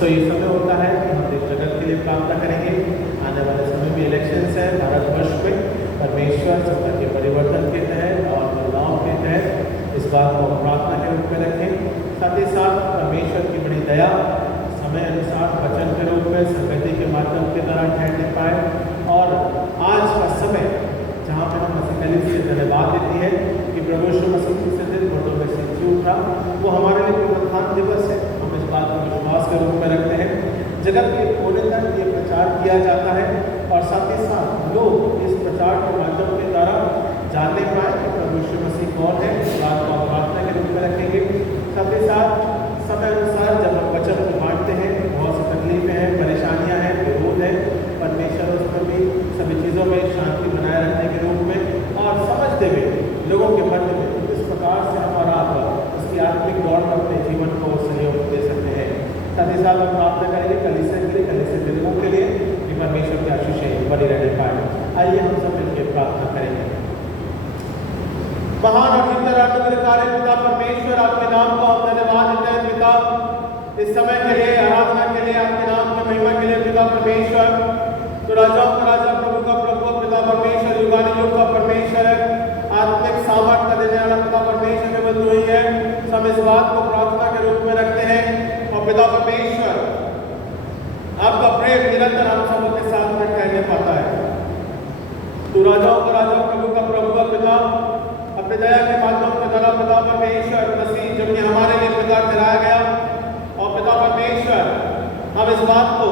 सो ये समय होता है कि हम देश जगत के लिए प्रार्थना करेंगे। आने वाले समय में इलेक्शंस है भारतवर्ष में, परमेश्वर सत्ता के परिवर्तन के तहत और बदलाव के तहत इस बात को प्रार्थना के रूप में रखें। साथ ही साथ परमेश्वर की बड़ी दया समय अनुसार वचन के रूप में संगति के माध्यम के द्वारा ठहरने पाए। और आज का समय जहाँ पर हम मसीह कलीसिया से धन्यवाद देती है कि प्रभु यीशु मसीह से दिन मुर्दों में से जी उठा, वो हमारे लिए पुनरुत्थान दिवस है। हम इस बात को विश्वास के रूप में रखते हैं। जगत के कोने तक ये प्रचार किया जाता है और साथ ही साथ लोग इस प्रचार के माध्यम के द्वारा जानने पाए कि प्रभु यीशु मसीह कौन है। इस बात को प्रार्थना के रूप में रखेंगे। साथ ही साथ समय अनुसार जब हम वचन को बांटते हैं, बहुत सी तकलीफें हैं, परेशानियां हैं, विरोध है, परमेश्वर उसमें भी सभी चीज़ों में शांति बनाए रखने के रूप में और समझते हुए लोगों के मध्य में किस प्रकार से हम और आप उसकी आत्मिक दौड़ में अपने जीवन को सहयोग दे सकते हैं। साथ ही साथ हम प्रार्थना करेंगे कलीसिया के लिए, कलीसिया के लोगों के लिए कि परमेश्वर की आशीषें बनी रहने पाए। आइए हम सब मिलकर प्रार्थना करेंगे। महान और जिंदा अनुग्रहकारी पिता परमेश्वर, आपके नाम को हम धन्यवाद देते हैं पिता, इस समय के लिए, आराधना के लिए, आपके नाम की महिमा के लिए पिता परमेश्वर। तो राजाओं का राजा, प्रभु का प्रभु, पिता परमेश्वर, युगानुयुग का परमेश्वर है, आत्मिक सामर्थ्य देने वाला पिता परमेश्वर में बंधु हुई है। हम इस बात को प्रार्थना के रूप में रखते हैं और पिता परमेश्वर आपका प्रेम निरंतर हम सबों के साथ में कहने पाता है। तो राजाओं का राजा, प्रभु का प्रभु का पिता, अपने दया के माध्यम के द्वारा पिता परमेश्वर मसीह जो कि हमारे लिए पिता ठहराया गया, और पिता परमेश्वर हम इस बात को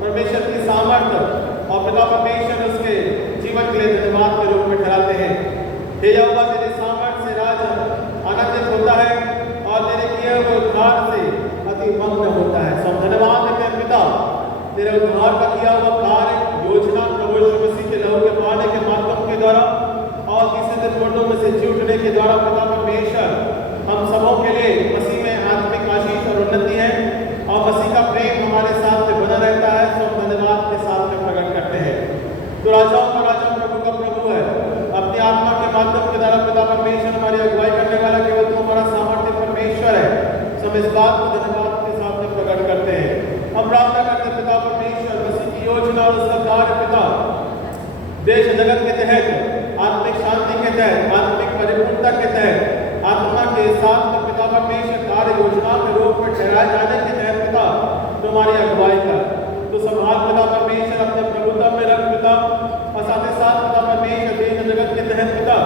परमेश्वर की सामर्थ्य और पिता परमेश्वर उसके जीवन के लिए धन्यवाद के रूप में ठहराते हैं। हे यहोवा, तेरे सामर्थ्य से राज आनंदित होता है और तेरे किए हुए उद्धार से अति मग्न होता है। सब धन्यवाद देते हैं पिता, तेरे उद्धार का किया हुआ कार्य योजना प्रभु यीशु मसीह के लहू के बहाने के माध्यम के द्वारा और तीसरे दिन मुर्दों में से जी उठने के द्वारा पिता परमेश्वर हम सबों के लिए मसीह में आत्मिक आशीष और उन्नति है और मसीह का प्रेम हमारे साथ में बना रहता है। सब धन्यवाद के साथ में प्रकट करते हैं। तो राजाओं का राजा, प्रभु का प्रभु है, अपनी आत्मा के माध्यम के द्वारा पिता परमेश्वर हमारी अगुवाई करने वाला केवल तो हमारा सामर्थ्य परमेश्वर है। सब इस बात को धन्यवाद के साथ में प्रकट करते हैं। हम प्रार्थना करते हैं पिता परमेश्वर मसीह की योजना और उसका कार्य पिता देश जगत के तहत, आत्मिक शांति के तहत, आत्मिक परिपूर्णता के तहत, आत्मा के साथ में पिता परमेश्वर कार्य योजना के रूप में ठहराए जाने के तहत पिता तुम्हारी अगुवाई कर। तो संभाल पिता परमेश्वर, अपने प्रभुत्व में रख पिता, और साथ ही साथ पिता परमेश्वर देश जगत के तहत पिता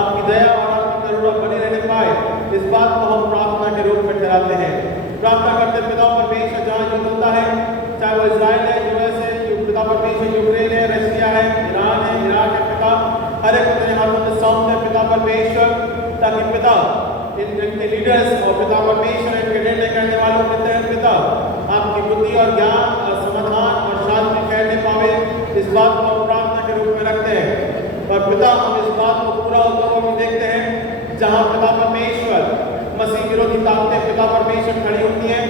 आपकी दया और आपकी करुणा बनी रहने पाए। इस बात को हम प्रार्थना के रूप में ठहराते हैं। प्रार्थना करते पिता परमेश्वर जहाँ युद्ध होता है, चाहे वो इजराइल है, यूएस है, पिता परमेश्वर यूक्रेन है, रशिया है, ईरान है, इराक है पिता, हर एक तेरे हाथों में सौंपते पिता परमेश्वर, ताकि पिता इनके लीडर्स और पिता परमेश्वर इनके निर्णय करने वालों के तहत पिता आपकी बुद्धि और ज्ञान और समाधान और शांति कहने पावे। इस बात को हम प्रार्थना के रूप में रखते हैं। और पिता हम इस बात को पूरा होता हुआ भी देखते हैं जहाँ पिता परमेश्वर मसीह विरोधी ताकतें पिता परमेश्वर खड़ी होती हैं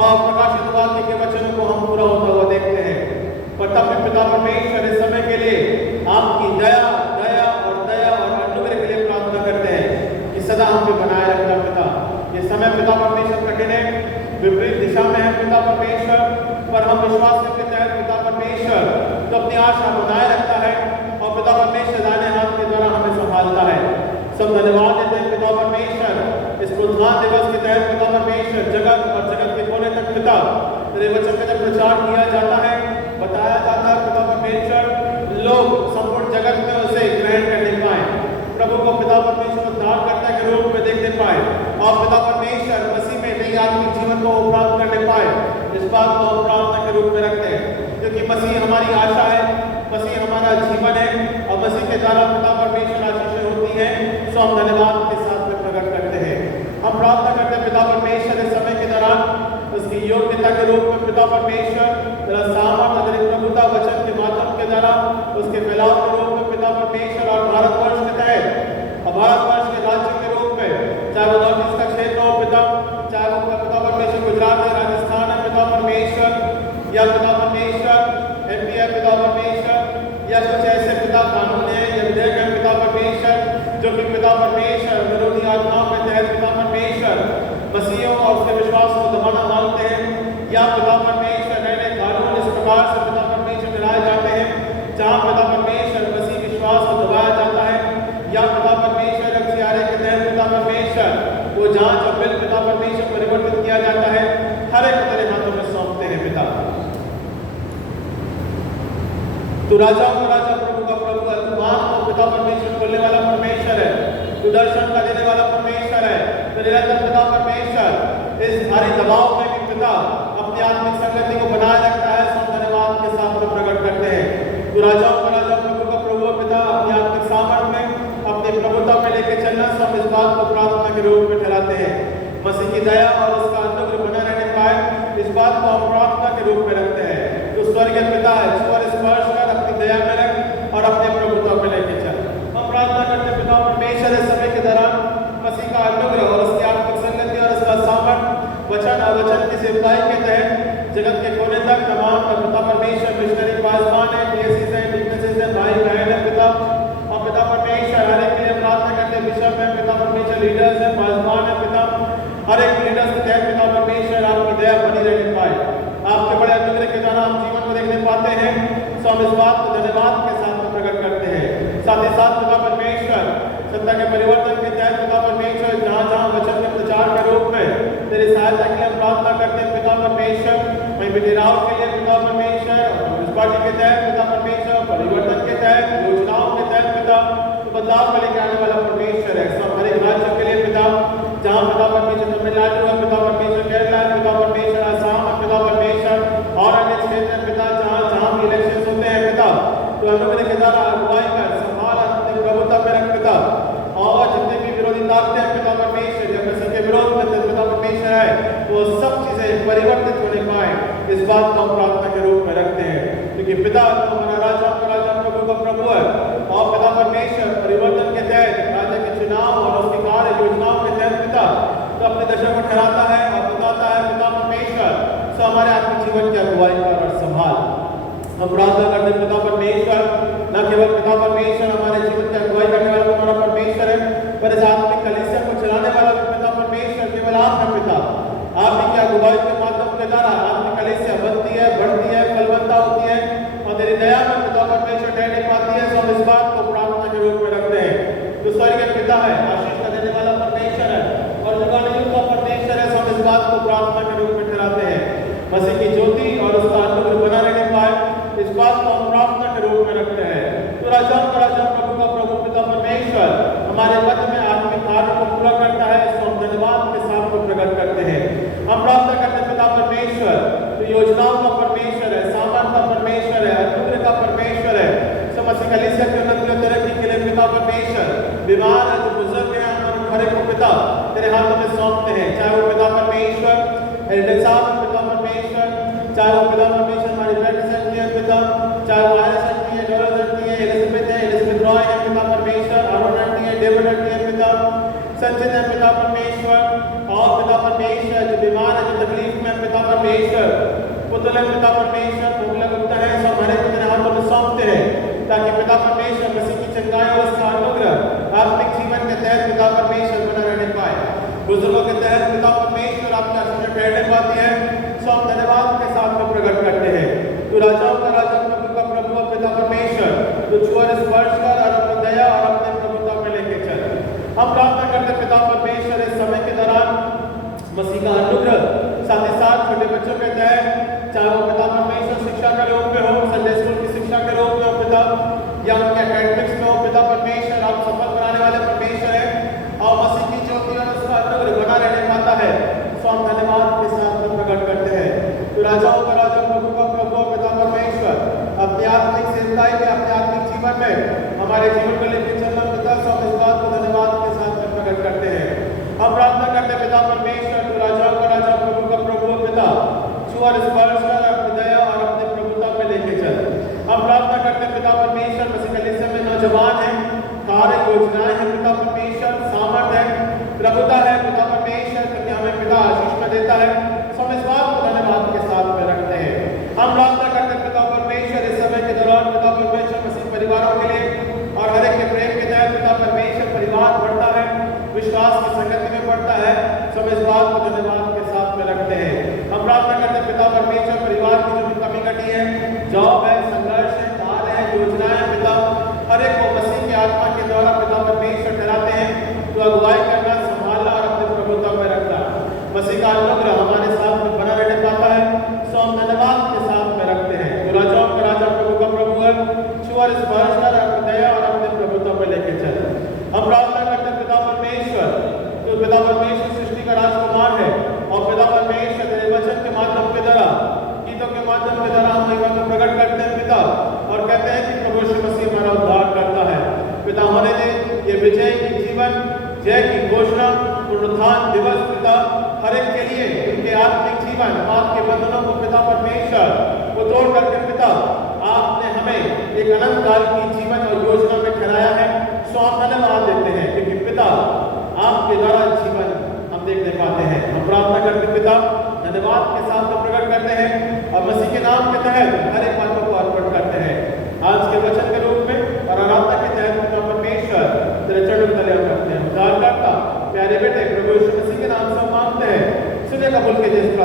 और प्रकाशित वाक्य के वचनों को हम पूरा होता हुआ देखते हैं। पर तब भी पिता परमेश्वर इस समय के लिए आपकी दया दया और दया और अनुग्रह के लिए प्रार्थना करते हैं कि सदा हम पे बनाए रखना पिता। ये समय पिता परमेश्वर कठिन है, विपरीत दिशा में है पिता परमेश्वर, पर हम विश्वास के तहत पिता परमेश्वर तो अपनी आशा बनाए रखता है और पिता परमेश्वर दाहिने हाथ के द्वारा हमें संभालता है। सब धन्यवाद देते हैं पिता परमेश्वर। इस पुनरुत्थान दिवस के तहत पिता परमेश्वर जगत और जगत के कोने तक पिता तेरे वचन का जब प्रचार किया जाता है, बताया जाता है पिता परमेश्वर, लोग संपूर्ण जगत में उसे ग्रहण करने पाए, प्रभु को पिता परमेश्वर उद्धारकर्ता के रूप में देखने पाए और पिता परमेश्वर मसीह में नई आत्मिक जीवन को प्राप्त करने पाए। इस बात को हम प्रार्थना के रूप में रखते हैं, क्योंकि मसीह हमारी आशा है, मसीह हमारा जीवन है और मसीह के द्वारा पिता परमेश्वर आशीषें होती हैं। सो हम धन्यवाद के साथ में प्रकट करते हैं। हम प्रार्थना करते हैं पिता परमेश्वर इस समय के दौरान उसकी योग्यता के रूप में पिता परमेश्वर तेरा सामर्थ्य तेरी प्रभुता वचन के माध्यम के द्वारा उसके फैलाव के रूप में पिता परमेश्वर और भारतवर्ष के तहत और भारतवर्ष के राज्य के रूप में, चाहे वो नॉर्थ ईस्ट का क्षेत्र हो पिता, चाहे वो पिता परमेश्वर गुजरात है, राजस्थान है पिता परमेश्वर, या पिता परमेश्वर एमपी है पिता परमेश्वर, या कुछ ऐसे पिता कानून है या विधेयक है पिता परमेश्वर जो कि पिता परमेश्वर विरोधी आत्माओं के तहत पिता परमेश्वर मसीहों और उसके विश्वास को दबाना मांगते हैं, या पिता परमेश्वर नए नए कानून इस प्रकार से पिता परमेश्वर मिलाए जाते हैं जहाँ पिता परमेश्वर मसीह विश्वास को दबाया जाता है, या पिता परमेश्वर अक्सियारे के तहत पिता परमेश्वर वो जांच और बिल पिता परमेश्वर परिवर्तित किया जाता है, हर एक तेरे हाथों में सौंपते हैं पिता। तू राजाओं का राजा प्रभु का प्रभु है, तू आँख को पिता परमेश्वर खोलने वाला परमेश्वर है, तू दर्शन का देने वाला परमेश्वर है। तो निरंतर पिता परमेश्वर इस भारी दबाव में भी पिता अपनी आत्मिक संगति को बनाए रखता है, सब धन्यवाद के साथ में प्रकट करते हैं। तू राजाओं का राजा प्रभु का प्रभु पिता अपनी आत्मिक सामर्थ में अपनी प्रभुता में लेके चलना, सब इस बात को प्रार्थना के रूप में ठहराते हैं। मसीह की दया और उसका अनुग्रह बना रहने पाए, इस बात को हम प्रार्थना के रूप में रखते हैं। तो स्वर्गीय पिता है, स्वर स्पर्श कर अपनी दया में रख और अपने प्रभुता में लेके चल। हम प्रार्थना करते हैं पिता परमेश्वर इस समय के दौरान मसीह का अनुग्रह और उसकी आत्मिक संगति और उसका सामर्थ वचन अवचन की सेवकाई के तहत जगत के कोने तक तमाम पिता परमेश्वर मिशनरी पासवान है, पीएससी है, डिग्नेसेस है, भाई बहन है पिता, और पिता परमेश्वर हर एक के लिए प्रार्थना करते हैं। बिशप है पिता परमेश्वर, लीडर्स है, पासवान है पिता, हर एक लीडर्स के तहत पिता परमेश्वर आपकी दया बनी रहने पाए, आपके बड़े अनुग्रह के द्वारा हम जीवन को देखने पाते हैं। सो हम इस बात को धन्यवाद के साथ में प्रकट करते हैं। साथ ही साथ पिता परमेश्वर सत्ता के परिवर्तन के तहत पिता परमेश्वर जहाँ जहाँ वचन के प्रचार के रूप में तेरी सहायता के लिए प्रार्थना करते हैं पिता परमेश्वर, वहीं बेटी राव के लिए पिता परमेश्वर, इस पार्टी के तहत पिता परमेश्वर, परिवर्तन के तहत, योजनाओं के तहत पिता बदलाव को लेकर आने वाला परमेश्वर है। सब हर एक राज्य के लिए पिता, जहाँ पिता परमेश्वर तमिलनाडु है पिता परमेश्वर, केरला है पिता परमेश्वर, आसाम है पिता परमेश्वर, और अन्य क्षेत्र पिता जहाँ जहाँ भी इलेक्शन होते हैं पिता, तो अनुग्रह के द्वारा अगुवाई कर संभाल अपने प्रभुता में रख पिता, और जितने भी विरोधी ताकतें हैं पिता परमेश्वर जब मसीह के विरोध में पिता परमेश्वर है, वो सब चीजें परिवर्तित होने पाए, इस बात को हम प्रार्थना के रूप में रखते हैं। क्योंकि पिता हमारा राजा का राजा प्रभु का प्रभु है, और पिता परमेश्वर परिवर्तन के तहत राजा के चुनाव और उसकी कार्य योजनाओं के तहत पिता तो अपने दशा को ठहराता है और बताता है पिता परमेश्वर, सो हमारे आत्मिक जीवन की अगुवाई कर और संभाल। हम प्रार्थना करते हैं पिता परमेश्वर, न केवल पिता परमेश्वर हमारे जीवन की अगुवाई करने वाला हमारा परमेश्वर है, पर इस आत्मिक कलीसिया को चलाने वाला पिता परमेश्वर केवल आप है पिता। आप ही की अगुवाई के माध्यम के द्वारा आत्मिक कलीसिया बनती है, बढ़ती है, फलवत्ता होती है, और तेरी दया में पिता परमेश्वर ठहरने पाती है। सो हम इस बात को प्रार्थना के रूप में रखते हैं। तो स्वर्गीय पिता है, आशीष का देने वाला परमेश्वर है और जुगाड़ियों का परमेश्वर है। सो हम इस बात को प्रार्थना के रूप में ठहराते हैं। मसीह की ज्योति और उसका अनुग्रह बना रहने पाए, इस बात को हम प्रार्थना के रूप में रखते हैं। तो राजा का राजा प्रभु का प्रभु पिता परमेश्वर हमारे मध्य में आत्मिक कार्य को पूरा करता है, इसको हम धन्यवाद के साथ को प्रकट करते हैं। हम प्रार्थना करते हैं पिता परमेश्वर, तो योजनाओं का परमेश्वर है, सामर्थ का परमेश्वर है, अनुग्रह का परमेश्वर है। समस्त कलीसिया की उन्नति और तरक्की के लिए पिता परमेश्वर, बीमार है जो बुजुर्ग है और खरे को पिता तेरे हाथों में सौंपते हैं, चाहे वो पिता परमेश्वर पिता परमेश्वर, चाहे वो पिता परमेश्वर हमारी ब्लड सेंटी है पिता, चाहे वो आयरस सेंटी है, डॉलर सेंटी है, एलिजाबेथ रॉय है पिता परमेश्वर, अरुण आंटी है, डेविड आंटी है पिता, संचित है पिता परमेश्वर, और पिता परमेश्वर जो बीमार है, जो तकलीफ में पिता परमेश्वर, पुत्र पिता परमेश्वर भोगला गुप्ता है, सब हमारे को तेरे हाथों में सौंपते हैं, ताकि पिता परमेश्वर मसीह की चंगाई और उसका अनुग्रह आत्मिक जीवन के तहत पिता परमेश्वर बना रहने पाए। बुजुर्गों के तहत पिता परमेश्वर आपके आशीष में ठहरने पाती है। सो हम धन्यवाद के साथ में प्रकट करते हैं। तो राजाओं का राजा प्रभु का प्रभु पिता परमेश्वर, तो छुआ स्पर्श कर और अपनी दया और अपने प्रभुता में लेके चल। हम प्रार्थना करते हैं पिता परमेश्वर इस समय के दौरान मसीह का अनुग्रह साथ ही साथ छोटे बच्चों के तहत, चाहे वो पिता परमेश्वर शिक्षा के रूप में हो, संडे स्कूल की शिक्षा के रूप में हो पिता, या उनके एकेडमिक्स में हो पिता परमेश्वर, आप सफल बनाने वाले परमेश्वर है, और मसीह की ज्योति और उसका अनुग्रह बना रहने पाता है। सो हम धन्यवाद के साथ में प्रकट करते हैं। तो राजाओं का राजा प्रभु का प्रभु पिता परमेश्वर अपनी आत्मिक सेवकाई में, अपने आत्मिक जीवन में हमारे जीवन को लेकर चलना पिता, सो हम इस बात को धन्यवाद के साथ में प्रकट करते हैं। हम प्रार्थना करते हैं पिता परमेश्वर, तो राजाओं का राजा प्रभु का प्रभु पिता, छुआ स्पर्श कर अपनी दया और अपने प्रभुता में लेके चल। हम प्रार्थना करते हैं पिता परमेश्वर मसीह कलीसिया में नौजवान है, कार्य योजनाएं हैं पिता परमेश्वर, सामर्थ है, प्रभुता है पिता परमेश्वर, क्योंकि हमें पिता आशीष में देता है। हम इस बात को धन्यवाद के साथ में रखते हैं। हम प्रार्थना करते हैं पिता परमेश्वर इस समय के दौरान पिता परमेश्वर मसीह परिवारों के लिए और हर एक के प्रेम के तहत पिता परमेश्वर परिवार बढ़ता है, विश्वास की संगति में बढ़ता है। हम इस बात को धन्यवाद के साथ में रखते हैं। हम प्रार्थना करते हैं पिता जॉब है, संघर्ष है, कार्य है, योजनाएं पिता हर एक को मसीह की आत्मा के द्वारा पिता परमेश्वर ठहराते हैं। तो अगुवाई करना, संभालना और अपने प्रभुत्व में रखना मसीह का अनुग्रह हमारे साथ में बना रहने पाता है। सो हम धन्यवाद के साथ में रखते हैं। तो राजाओं का राजा, प्रभु का प्रभु है, छुआ स्पर्श कर अपनी दया और अपने प्रभुत्व में लेके चले। हम प्रार्थना करते हैं पिता परमेश्वर, तो पिता परमेश्वर सृष्टि का राजकुमार है और पिता परमेश्वर तेरे वचन के माध्यम के द्वारा, गीतों के माध्यम के द्वारा हम महिमा को प्रकट करते हैं पिता, और कहते हैं कि प्रभु यीशु मसीह हमारा उद्धार करता है। पिता होने दे ये विजय की जीवन, जय की घोषणा, पुनरुत्थान दिवस पिता हर एक के लिए उनके आत्मिक जीवन, आपके बंधनों को पिता परमेश्वर को तोड़ करके पिता आपने हमें एक अनंत काल की जीवन और योजना में ठहराया है। सो हम धन्यवाद देते हैं क्योंकि पिता आपके द्वारा जीवन हम देखने पाते हैं। हम प्रार्थना करते पिता धन्यवाद के साथ हम प्रकट करते हैं और मसीह के नाम के तहत हर एक बातों को अर्पण करते हैं आज के वचन के रूप में और आराधना के तहत पिता परमेश्वर तेरे चरणों में करते हैं। उद्धारकर्ता प्यारे बेटे प्रभु यीशु मसीह के नाम से हम मांगते हैं, सुने कबूल के जैसे